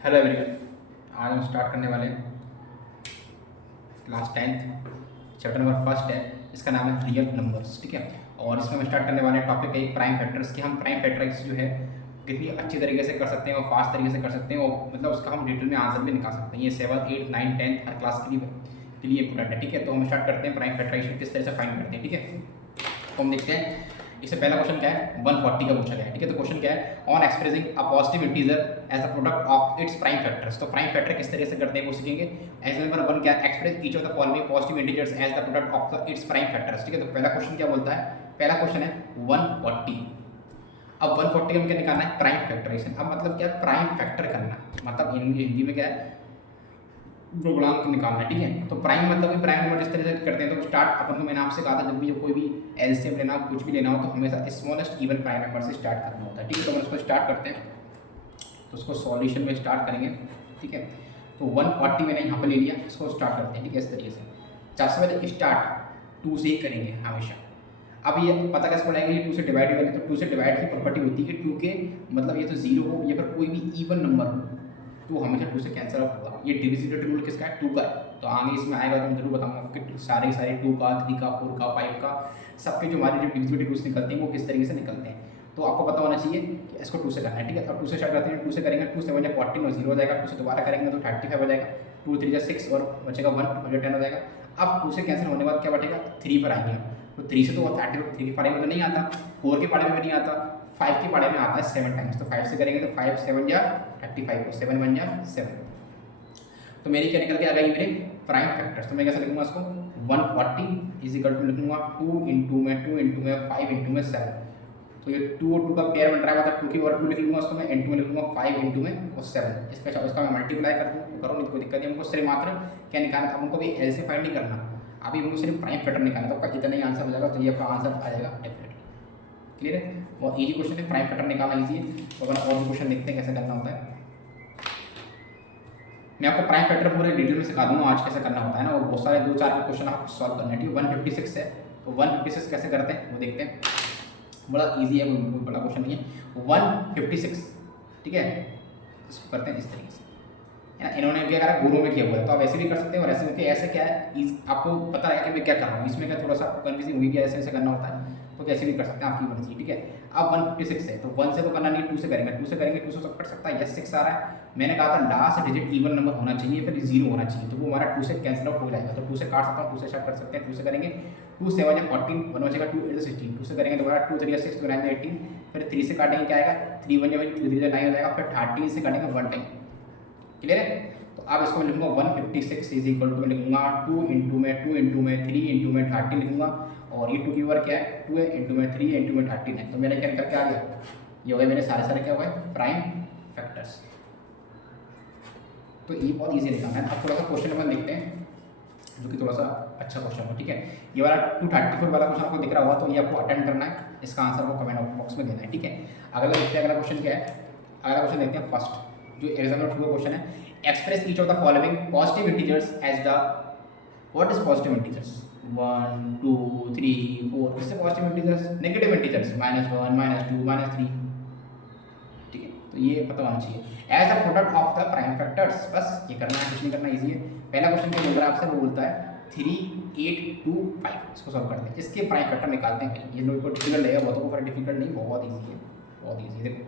Hello everyone. आज हम start करने वाले हैं class 10th chapter number first है। इसका नाम है रियल नंबर्स। ठीक है, और इसमें हम स्टार्ट करने वाले हैं टॉपिक है प्राइम फैक्टर्स कि हम प्राइम फैक्टर्स जो है कितनी अच्छी तरीके से कर सकते हैं और फास्ट तरीके से कर सकते हैं, और मतलब उसका हम डिटेल में आंसर भी निकाल सकते हैं। ये 7th 8th 9th 10th हर क्लास के लिए इंपॉर्टेंट है। ठीक है, तो हम स्टार्ट करते हैं प्राइम फैक्टराइजेशन किस तरह से फाइंड करते हैं। ठीक है, तो हम देखते हैं इससे पहला क्वेश्चन क्या है, 140 का पूछा गया है। ठीक है, तो क्वेश्चन क्या है, on expressing a positive integer as the product of its prime factors. तो प्राइम फैक्टर किस तरह से करते हैं वो सीखेंगे। एग्जांपल 1 क्या है, express each of the following positive integers as the product of the its prime factors. ठीक है, तो पहला क्वेश्चन क्या बोलता है, पहला क्वेश्चन है 140। अब 140 का क्या निकालना है, प्राइम फैक्टराइजेशन। अब मतलब क्या है, प्राइम फैक्टर करना, मतलब हिंदी में क्या है, गुणांक निकालना है। ठीक है, तो प्राइम मतलब कि प्राइम नंबर जिस तरह से करते हैं, तो स्टार्ट अपन को मैंने आपसे कहा था जब भी जो कोई भी एलसीएम लेना हो, कुछ भी लेना हो, तो हमेशा स्मॉलेस्ट इवन प्राइम नंबर से स्टार्ट करना होता है। ठीक है, तो हम इसको स्टार्ट करते हैं, तो उसको सॉल्यूशन में स्टार्ट करेंगे। ठीक है, तो 140 मैंने यहाँ पर ले लिया, इसको स्टार्ट करते हैं। ठीक है, इस तरीके से सबसे पहले स्टार्ट 2 से ही करेंगे हमेशा। अब ये पता कैसे पड़ेगा, ये 2 से डिवाइड करेंगे, तो 2 से डिवाइड की प्रॉपर्टी होती है कि 2 के मतलब ये तो 0 हो या फिर कोई भी इवन नंबर हो तो हमेशा 2 से कैंसिल आउट होगा। ये डिविजिबिलिटी रूल किसका है, 2 का है। तो आगे इसमें आएगा तो मैं जरूर बताऊंगा कि सारे 2 का, 3 का, 4 का, 5 का, सबके जो हमारे जो डिविजिबिलिटी रूल्स निकलते हैं वो किस तरीके से निकलते हैं, तो आपको पता होना चाहिए कि इसको 2 से करना है। ठीक है, अब 2 से स्टार्ट करते हैं, 2 से करेंगे, 2 7 14 और 0 हो जाएगा। 2 से दोबारा करेंगे तो 35 हो जाएगा, 2 3 6 और बचेगा 1 तो 10 हो जाएगा। अब 2 से कैंसिल होने के बाद क्या बचेगा, 3 पर आएंगे। तो 3 से तो 30, 3 के पारे में तो नहीं आता, 4 के पारे में भी नहीं आता, 5 के पारे में आता है 7 टाइम्स। तो 5 से करेंगे तो 5 7 या 35 और 7 1 या 7। तो मेरी क्या निकल के आ गई, मेरे प्राइम फैक्टर्स। तो मैं कैसे लिखूंगा इसको, 140 इज इक्वल टू लिखूंगा 2 इंटू में 5 इंटू में 7। तो ये 2 और 2 का पेयर बन रहा है, मतलब 2 की और 2 लिख लूंगा उसको मैं, इंटू में लिखूंगा 5 इंटू में और 7। इसका मैं मल्टीप्लाई कर दूँ, करो नहीं कोई दिक्कत नहीं। हमको सिर्फ मात्र क्या निकालना था, हमको भी एल से फाइंड नहीं करना, अभी हमको सिर्फ प्राइम फैक्टर निकालना था। तो इतना ही आंसर हो जाएगा, तो ये आपका आंसर आ जाएगा डेफिनेटली। क्लियर है, बहुत ईजी क्वेश्चन है, प्राइम फैक्टर निकालना ईजी है। तो अपन और भी क्वेश्चन देखते हैं कैसे करना होता है। मैं आपको प्राइम फैक्टर पूरे डिटेल में सिखा दूंगा आज कैसे करना होता है ना, और बहुत सारे 2-4 क्वेश्चन आपको सॉल्व करने हैं। ठीक है, 156 है, तो 156 कैसे करते हैं वो देखते हैं। बड़ा इजी है, कोई बड़ा क्वेश्चन नहीं है। 156, ठीक है, इसको करते हैं इस तरीके से है ना। इन्होंने क्या करा, गुरु में किया हुआ है, तो आप ऐसे भी कर सकते हैं और ऐसे में ऐसे क्या है, आपको पता है कि मैं क्या कर रहा हूँ। इसमें क्या थोड़ा सा कन्फ्यूजिंग हुई कि ऐसे ऐसे करना होता है, तो कैसे भी कर सकते हैं, आपकी मर्जी। ठीक है, अब 156 है, तो 1 से तो करना नहीं, 2 से करेंगे, 2 से करेंगे 2 से कट सकता है, यस 6 आ रहा है। मैंने कहा था लास्ट डिजिट इवन नंबर होना चाहिए, फिर 0 होना चाहिए, तो वो हमारा 2 से कैंसिल आउट हो जाएगा। तो 2 से काट सकता हूँ, 2 से स्टार्ट कर सकते हैं, 2 से करेंगे, 2 7 या 14, 1 बचेगा, 2 8 16, 2 से करेंगे दोबारा, 2 3 6, 2 9 18, फिर 3 से काटेंगे क्या आएगा, 3 1 2 3 9 हो जाएगा, फिर 13 से काटेंगे 1 टाइम। क्लियर है, तो अब इसको मैं लिखूंगा 156 इज इक्वल टू, मैं लिखूंगा 2 इंटू में 3 इंटू में 13 लिखूंगा, और ये 2 की ओवर क्या है 2 है, इंटू में 3 इंटू में 13 है। तो मेरे क्या निकल के आ गया, ये हो गए मेरे सारे क्या हुए प्राइम फैक्टर्स। तो ये बहुत ईजी निकालना है। अब थोड़ा सा क्वेश्चन नंबर देखते हैं जो कि थोड़ा सा अच्छा क्वेश्चन हो। ठीक है, ये वाला 234 वाला क्वेश्चन आपको दिख रहा हुआ, तो ये आपको अटेंड करना है, इसका आंसर आपको कमेंट बॉक्स में देना है। ठीक है, अगला देखते हैं, अगला क्वेश्चन क्या है। अगला क्वेश्चन देखते हैं फर्स्ट, जो एग्जाम में क्वेश्चन है, express each of the following positive integers as the, what is positive integers, 1 2 3 4, किससे पॉजिटिव इंटीजर्स, नेगेटिव इंटीजर्स, -1 -2 -3। ठीक है, तो ये पता होना चाहिए, as a product of the prime factors. बस ये करना है, कुछ नहीं करना, इजी है। पहला क्वेश्चन क्या बोल रहा है आपसे, वो बोलता है 3 8 2 5। इसको सॉल्व करते हैं, इसके प्राइम फैक्टर निकालते हैं। ये लोग को डिफिकल्ट लगेगा, बहुतों को डिफिकल्ट नहीं, बहुत ईजी है, बहुत ईजी। देखो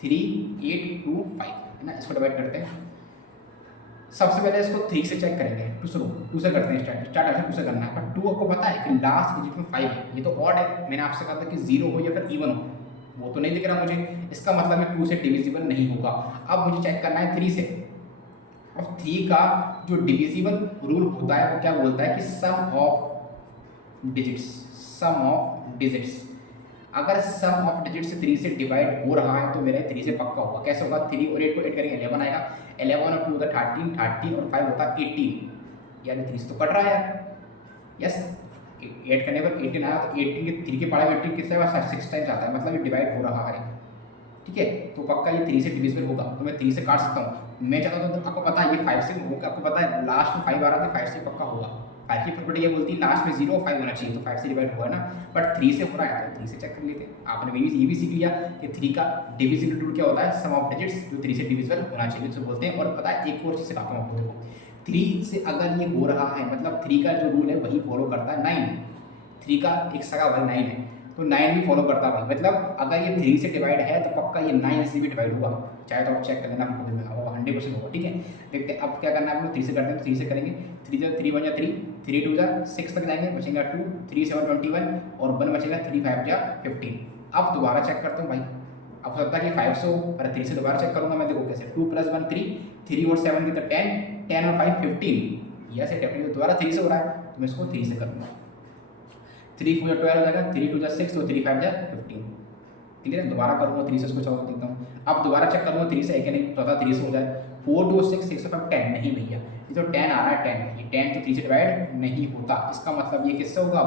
3 8 2 5 है ना, इसको डिवाइड करते हैं। सबसे पहले इसको 3 से चेक करेंगे, 2 से करते हैं स्टार्ट ऐसे 2 से करना है, पर 2 आपको पता है कि लास्ट डिजिट में 5 है, ये तो ऑड है। मैंने आपसे कहा था कि 0 हो या फिर इवन हो, वो तो नहीं दिख रहा मुझे, इसका मतलब है 2 से डिविजिबल नहीं होगा। अब मुझे चेक करना है 3 से, और 3 का जो डिविजिबल रूल होता है वो क्या बोलता है कि sum of digits, sum of digits. अगर सम ऑफ डिजिट से 3 से डिवाइड हो रहा है तो मेरे 3 से पक्का होगा। कैसे होगा, 3 और 8 को ऐड करेंगे 11 आएगा, 11 और 2 होता है 13, 13 और 5 होता है 18, यानी 3 से तो कट रहा है यार, यस। ऐड करने पर 18 आया, तो 18 के 3 के पारे में 18 कितने बार 6 टाइम्स आता है, मतलब ये डिवाइड हो रहा है। ठीक है, तो पक्का ये 3 से डिविजिबल होगा, तो मैं 3 से काट सकता हूँ। मैं चाहता हूँ तो आपको पता है ये 5 से होगा, आपको पता है लास्ट में 5 आ रहा था, 5 से पक्का होगा। 5 की प्रॉपर्टी ये बोलती है लास्ट में 0 और 5 होना चाहिए, तो 5 से डिवाइड हुआ ना, बट 3 से हो रहा है तो 3 से चेक कर लेते हैं। आपने ये भी सीख लिया कि 3 का डिविजिबल रूल क्या होता है, सम ऑफ डिजिट्स जो 3 से डिविजिबल होना चाहिए तो बोलते हैं। और पता है एक और चीज़ सिखाता हूँ आपको, देखो 3 से अगर ये हो रहा है मतलब 3 का जो रूल है वही फॉलो करता है 9, 3 का एक सगा भाई 9 है तो 9 भी फॉलो करता है भाई, मतलब अगर ये 3 से डिवाइड है तो पक्का ये 9 से भी डिवाइड होगा, चाहे तो आप चेक कर लेना, आपको खुद में होगा 100% होगा। ठीक है, देखते हैं अब क्या करना है, हम लोग 3 से करते हैं तो 3 से करेंगे, 3 1 जा 3, 3 2 जा 6 तक जाएंगे, बचेगा 2, 3 7 21 और 1 बचेगा, 3 5 जा 15। अब दोबारा चेक करता हूँ भाई, अब सकता है कि 5 से हो, पर 3 से दोबारा चेक करूँगा मैं, देखो कैसे 2 + 1 3, 3 और 7 की तो 10, 10 और 5 15, यस डेफिनेटली दोबारा 3 से हो रहा है तो मैं इसको 3 से करूँगा। 3 4 12 हो जाएगा, 3 2 जा 6 तो 3 5 जा 15, क्लियर है। दोबारा करूँगा 3 से इसको चाहो देखता हूँ, अब दोबारा चेक करूँगा 3 से है कि नहीं, चौथा 3 से हो जाए, 4 2 6 6 5 10, नहीं भैया ये तो 10 आ रहा है, 10 ये 10 तो 3 से डिवाइड नहीं होता, इसका मतलब ये किससे होगा,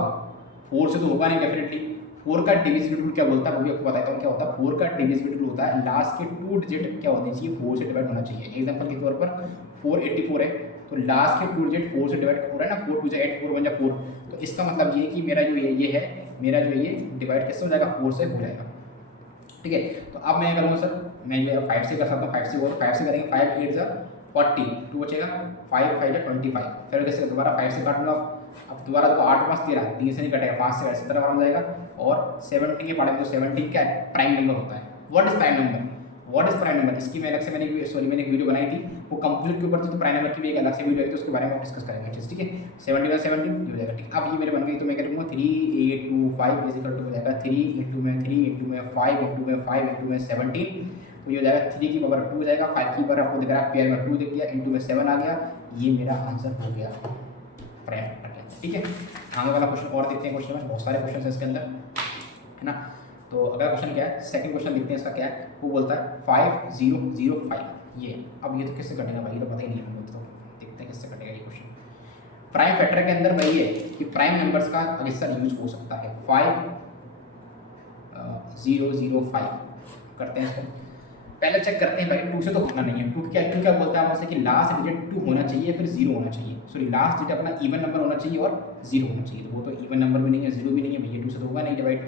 4 से तो होगा नहीं डेफिनेटली। 4 का डिविजिबल रूल क्या बोलता है वो भी आपको बताता हूँ क्या होता है। 4 का डिविजिबल रूल होता है लास्ट के 2 डिजिट क्या होने चाहिए, 4 से डिवाइड होना चाहिए। एग्जांपल के तौर पर 484 है तो लास्ट के 2 डिजिट 4 से डिवाइड हो रहा है ना, 4 2 जा 8, 4 1 जा 4, तो इसका मतलब ये कि मेरा जो ये है, मेरा जो ये डिवाइड किससे हो जाएगा, 4 से हो जाएगा। ठीक है, तो अब मैं करूँगा सर, मैं जो 5 से कर सकता हूँ, 5 से और 5 से करेंगे, 5 8 जा 40, 2 बचेगा, 5 5 जा 25, फिर कैसे दोबारा 5 से काट लूँगा, अब दोबारा तो 8 5 13, 3 से नहीं कटेगा, 5 से 17 बन जाएगा, और 70 के पढ़े तो 70 क्या है, प्राइम नंबर होता है। What is prime number, what is prime number, इसकी मैं अलग से मैंने एक वीडियो बनाई थी, वो कंप्लीट के ऊपर थी, तो प्राइम नंबर की भी एक अलग से वीडियो आई थी, उसके बारे में डिस्कस करेंगे अच्छे से। ठीक है, 70 70 हो जाएगा। ठीक, अब ये मेरे बन गई तो मैं करूँगा 3 8 2 5 इक्वल टू हो जाएगा 3 इंटू में 3 इंटू में 5 इंटू में 5 इंटू में 17, तो ये हो जाएगा 3 की पावर 2 हो जाएगा, 5 की पावर आपको दिख रहा है पेयर में 2 दिख गया, इंटू में 7 आ गया, ये मेरा आंसर हो गया प्राइम फैक्टर। ठीक है, आगे वाला क्वेश्चन और देखते हैं, क्वेश्चन में बहुत सारे क्वेश्चन है इसके अंदर, है ना। तो अगला क्वेश्चन क्या है, सेकंड क्वेश्चन देखते हैं इसका क्या है, वो बोलता है 5 0 0 5, ये अब ये तो किससे कटेगा भाई, ये तो पता ही नहीं है हमको, तो देखते हैं किससे कटेगा ये क्वेश्चन। प्राइम फैक्टर के अंदर वही है कि प्राइम नंबर्स का अक्सर यूज हो सकता है। 5 0 0 5 करते हैं इसको, पहले चेक करते हैं भाई 2 से तो होना नहीं है, 2 क्या बोलता है हमसे कि लास्ट डिजिट 2 होना चाहिए फिर 0 होना चाहिए, सॉरी लास्ट डिजिट अपना इवन नंबर होना चाहिए और 0 होना चाहिए, तो वो तो इवन नंबर भी नहीं है 0 भी नहीं है भैया, 2 से तो होगा नहीं डिवाइड।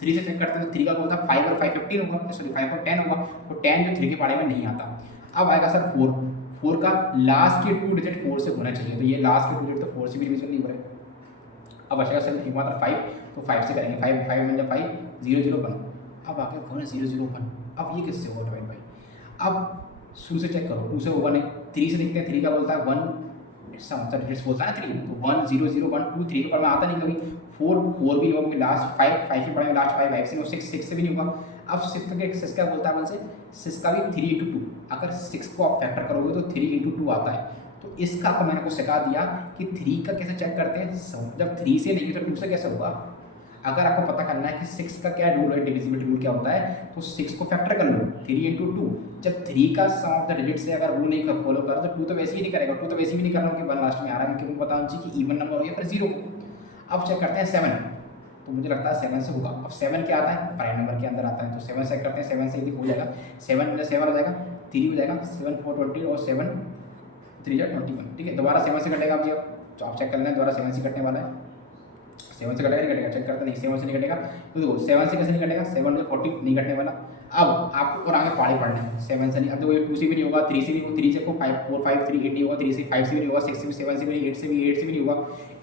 3 से चेक करते हैं तो 3 का बोलता है 5 और 5 15 होगा, सॉरी 5 और 10 होगा, तो 10 जो 3 के पाड़े में नहीं आता। अब आएगा सर 4, 4 का लास्ट के 2 डिजिट 4 से होना चाहिए, तो ये लास्ट के 2 डिजिट तो 4 से भी डिविजन नहीं हो रहा है। अब बचेगा सर एक मात्र 5, तो 5 से करेंगे, 5 5 1 5 0 0 1, अब आ गया 1 0 0 1, अब ये किससे होगा डिवाइड भाई, अब शुरू से चेक करो, 2 से होगा नहीं, 3 से देखते हैं, 3 का बोलता है 1 डिजिट्स बोलता है ना 3, तो 1 0 0 1 2 3 के पर में आता नहीं कभी, 4 4 भी नहीं होगा क्योंकि लास्ट 5 के पढ़े में लास्ट 5 से नहीं, 6 से भी नहीं होगा। अब 6 के 6 का बोलता है मन से 6 का भी 3 इंटू 2, अगर 6 को आप फैक्टर करोगे तो 3 इंटू 2 आता है, तो इसका आपको मैंने आपको सिखा दिया कि 3 का कैसे चेक करते हैं, जब 3 से नहीं तो 2 से कैसे होगा। अगर आपको पता करना है कि 6 का क्या रूल है, डिविजिबिलिटी रूल क्या होता है, तो 6 को फैक्टर कर लो 3 इंटू 2, जब 3 का सम ऑफ द डिजिट से अगर रूल नहीं फॉलो कर तो 2 तो वैसे ही नहीं करेगा, 2 तो वैसे भी नहीं करना कि 1 लास्ट में आ रहा है, क्योंकि पता चाहिए कि इवन नंबर हो या फिर 0। अब चेक करते हैं 7, तो मुझे लगता है 7 से होगा। अब 7 क्या आता है, प्राइम नंबर के अंदर आता है, तो 7 चेक करते हैं, 7 से भी हो जाएगा, 7 7 हो जाएगा, 3 हो जाएगा, 7 4 20 और 7 3 21। ठीक है, दोबारा 7 से कटेगा, अब जी तो आप चेक कर लें, दोबारा 7 से कटने वाला है, 7 से कटेगा नहीं कटेगा, चेक करते नहीं, 7 से नहीं कटेगा, तो देखो 7 से कैसे नहीं कटेगा, 7 से 40 नहीं कटने वाला। अब आपको और आगे पाड़ी पढ़ना है, 7 से नहीं, अब देखो ये 2 से भी नहीं होगा, 3 से भी, 3 से को 5 4 5 3 8 नहीं होगा, 3 से 5 से भी नहीं होगा, 6 से भी 7 से भी नहीं, 8 से भी नहीं होगा।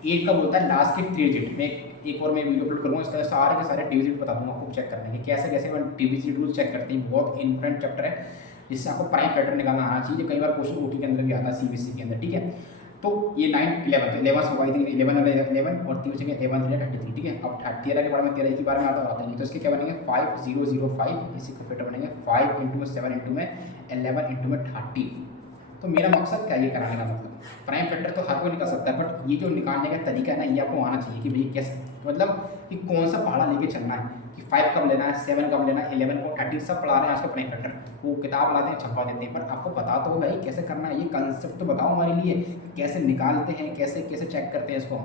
8 का बोलता है लास्ट के 3 डिजिट में, एक और मैं वीडियो अपलोड करूँगा, इसका सारे के सारे डिजिट बता दूँगा आपको चेक करने के, कैसे कैसे मैं डिजिट रूल चेक करते हैं, बहुत इंपॉर्टेंट चैप्टर है जिससे आपको प्राइम फैक्टर निकालना आना चाहिए, कई बार क्वेश्चन ओटी के अंदर भी आता है, सीबीएसई के अंदर। ठीक है, तो ये 9 11 11 होगा, आई थिंक 11 और 3 बचेंगे 11 3 33। ठीक है, अब 13 के बारे में 13 के बारे में आता नहीं, तो इसके क्या बनेंगे 5 0 0 5, इसी को फैक्टर बनेंगे 5 इंटू में 7 इंटू में 11 इंटू में 30। तो मेरा मकसद क्या ये कराने का मतलब, प्राइम फैक्टर तो हर कोई निकाल सकता है, बट ये जो निकालने का तरीका है ना, ये आपको आना चाहिए कि भाई कैसे, मतलब कि कौन सा पहाड़ा लेके चलना है, कि 5 कब लेना है, 7 कब लेना है, 11 को 30 सब पढ़ा रहे हैं आजकल प्राइम फैक्टर, वो किताब लाते हैं छपवा देते हैं, पर आपको पता तो भाई कैसे करना है, ये कंसेप्ट तो बताओ हमारे लिए, कैसे निकालते हैं, कैसे कैसे चेक करते हैं इसको।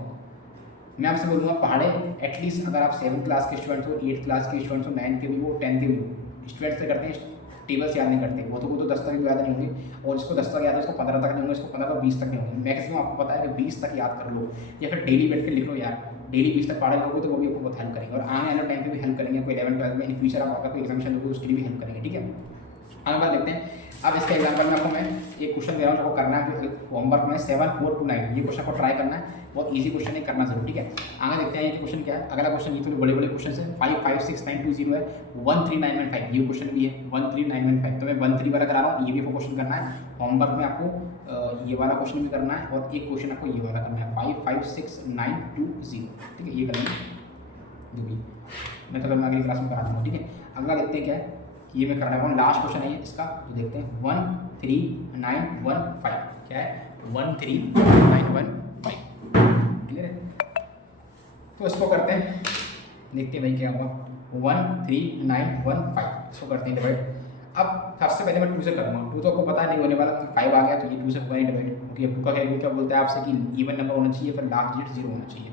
मैं आपसे बोलूँगा पहाड़े एटलीस्ट अगर आप 7th क्लास के स्टूडेंट्स हो, 8th क्लास के स्टूडेंट्स हो, 9th के भी हो, 10th के भी हो, स्टूडेंट्स से करते हैं टेबल्स याद नहीं करते, वो तो 10 तक भी याद नहीं होंगे, और जिसको 10 तक याद है उसको 15 तक नहीं होंगे, उसको 15 तो 20 तक नहीं होंगे। मैक्सिमम आपको पता है कि 20 तक याद कर लो, या फिर डेली बैठ के लिख लो यार, डेली 20 तक पढ़े लोगे तो वो भी आपको बहुत हेल्प करेंगे, और आने वाले टाइम पे भी हेल्प करेंगे। कोई 11-12 में इन फ्यूचर आप आपका कोई एग्जामिनेशन लोगे उसके लिए भी हेल्प करेंगे, ठीक है। आगे बात देखते हैं। अब इसके एग्जाम्पल में आपको मैं एक क्वेश्चन दे रहा हूँ, जो करना है जो होमवर्क में 7-4-2-9, ये क्वेश्चन को ट्राई करना है, बहुत इजी क्वेश्चन है, करना जरूर, ठीक है। आगे देखते हैं ये क्वेश्चन क्या है। अगला क्वेश्चन, ये थोड़े बड़े बड़े क्वेश्चन है, 5, 5, 6, 9, 2, 0 है, 1, 3, 9, 1, 5, ये क्वेश्चन भी है 1, 3, 9, 1, 5, तो मैं 1, 3 वाला करा रहा हूँ, ये भी आपको क्वेश्चन करना है होमवर्क में। आपको ये वाला क्वेश्चन भी करना है, और एक क्वेश्चन आपको ये वाला करना है 5, 5, 6, 9, 2, 0, ठीक है, ये करना है जो भी मैं तो मैं अगली क्लास में करा दूँगा, ठीक है। अगला देखते हैं क्या है, ये मैं कराने वाला हूँ, लास्ट क्वेश्चन है ये इसका, जो देखते हैं 1, 3, 9, 1, 5, क्या है 1, 3, 9, 1, 5, क्लियर है। तो इसको करते हैं, देखते हैं भाई क्या होगा, 1, 3, 9, 1, 5, इसको करते हैं डिवाइड। अब सबसे पहले मैं 2 से करूँगा, 2 तो आपको पता नहीं होने वाला, 5 आ गया तो ये 2 से होगा नहीं डिवाइड, क्योंकि 2 का क्या बोलता है आपसे कि इवन नंबर होना चाहिए, फिर लास्ट डिजिट 0 होना चाहिए।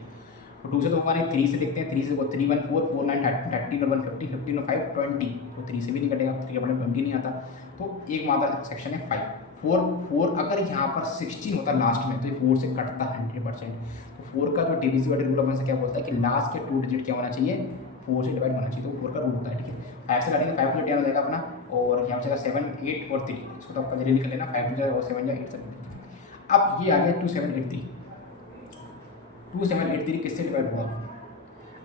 तो 2 से तो होगा नहीं, 3 से देखते हैं, 3 से 3, 1, 4, 4, 9, 13 और 1, 50, 15 और 5, 20, तो 3 से भी नहीं कटेगा, 3 का 20 नहीं आता, तो एक मात्र सेक्शन है 5, 4 अगर यहाँ पर 16 होता लास्ट में तो ये 4 से कटता 100%। तो 4 का जो डिविजिबिलिटी रूल अपन से क्या बोलता है कि लास्ट के 2 डिजिट क्या होना चाहिए, 4 से डिवाइड होना चाहिए, तो 4 का रूल होता है, ठीक है। 5 से काटेंगे, 5 10 हो जाएगा अपना, और यहाँ पर 7, 8 और 3, इसको तो आप जल्दी निकल लेना, 5 जाए और 7 जाए 8 7। अब ये आ गया 2, 7, 8, 3, 2, 7, 8, 3 किससे डिवाइड हुआ।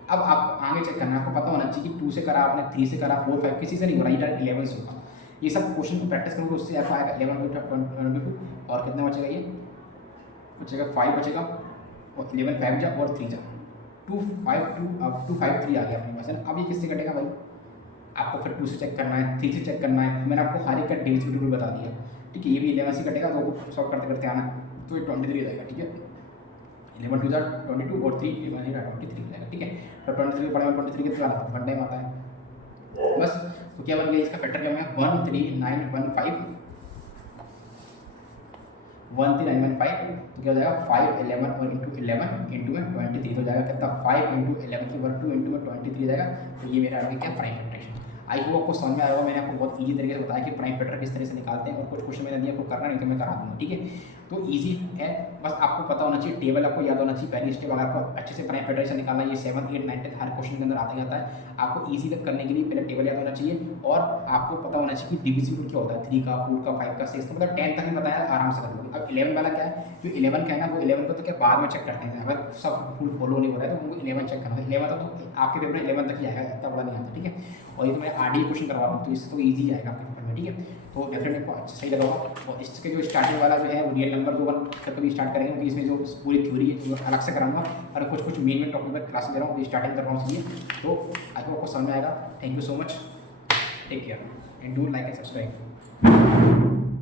अब आप आगे चेक करना, आपको पता होना चाहिए कि 2 से करा आपने, 3 से करा, 4, 5 किसी से नहीं हो रहा, ये 11 से होगा। ये सब क्वेश्चन को प्रैक्टिस करोगे उससे आपको आएगा 11, 22, और कितना बचेगा, ये बचेगा 5 बचेगा, और 11 5 जा और 3 जा, 2, 5, 2 अब 2, 5, 3 आ गया अपने पास। अब ये किससे कटेगा भाई, आपको फिर 2 से चेक करना है, 3 से चेक करना है, मैंने आपको हर एक का डिविजिबिलिटी रूल बता दिया, ठीक है। ये भी 11 से कटेगा, तो सॉल्व करते करते आना, तो ये 23 आ जाएगा, ठीक है। 11 2 22 और 3 23 जाएगा, ठीक है। तो 23 पढ़े 23 कितना आता है, 1 टाइम आता है बस। तो क्या बन गया इसका फैक्टर, क्या है 1, 3, 9, 1, 5, 1, 3, 9, 1, 5, तो क्या हो जाएगा 5, 11 और इंटू 11 इंटू में 23 हो जाएगा, कितना 5 इंटू 11 की 2 इंटू में 23 जाएगा। तो ये मेरा आ गया क्या, प्राइम फैक्टरेशन। आई होप आपको समझ में आया होगा, मैंने आपको बहुत ईजी तरीके से बताया कि प्राइम फैक्टर किस तरह से निकालते हैं, और कुछ क्वेश्चन मैंने दिया आपको करना नहीं तो मैं करा दूँगा, ठीक है। तो ईजी है, बस आपको पता होना चाहिए, टेबल आपको याद होना चाहिए, पहली स्टेप अगर आपको अच्छे से प्राइम फैक्टरेशन निकालना है, ये 7, 8, 9, 10 हर क्वेश्चन के अंदर आते जाता है। आपको ईजी तक करने के लिए पहले टेबल याद होना चाहिए, और आपको पता होना चाहिए कि डिविजिबिलिटी क्या होता है, 3 का 4 का 5 का 6 का, मतलब 10 तक ही बताया, आराम से कर लोगे। अब 11 वाला क्या है, जो 11 का है ना, वो 11 को तो क्या बाद में चेक करते हैं, अगर सब फुल फॉलो नहीं हो रहा है तो उनको 11 चेक करना है। 11 तक तो आपके पेपर में 11 तक ही आएगा, इतना बड़ा नहीं आता, ठीक है। और ये तो मैं आरडी क्वेश्चन करवा रहा हूँ, तो इससे तो ईजी आएगा आपके पेपर में, ठीक है। तो डेफिनेटली आपको अच्छा सही लगा होगा। और इसके जो स्टार्टिंग वाला जो है वो रियल नंबर 2 कभी स्टार्ट करेंगे, क्योंकि इसमें जो पूरी थ्योरी है जो अलग से कराऊंगा, और कुछ मेन टॉपिक पर क्लास दे रहा हूँ, स्टार्टिंग कर रहा हूँ इसलिए। तो आई होप आपको समझ में आएगा। Thank you so much, take care and do like and subscribe.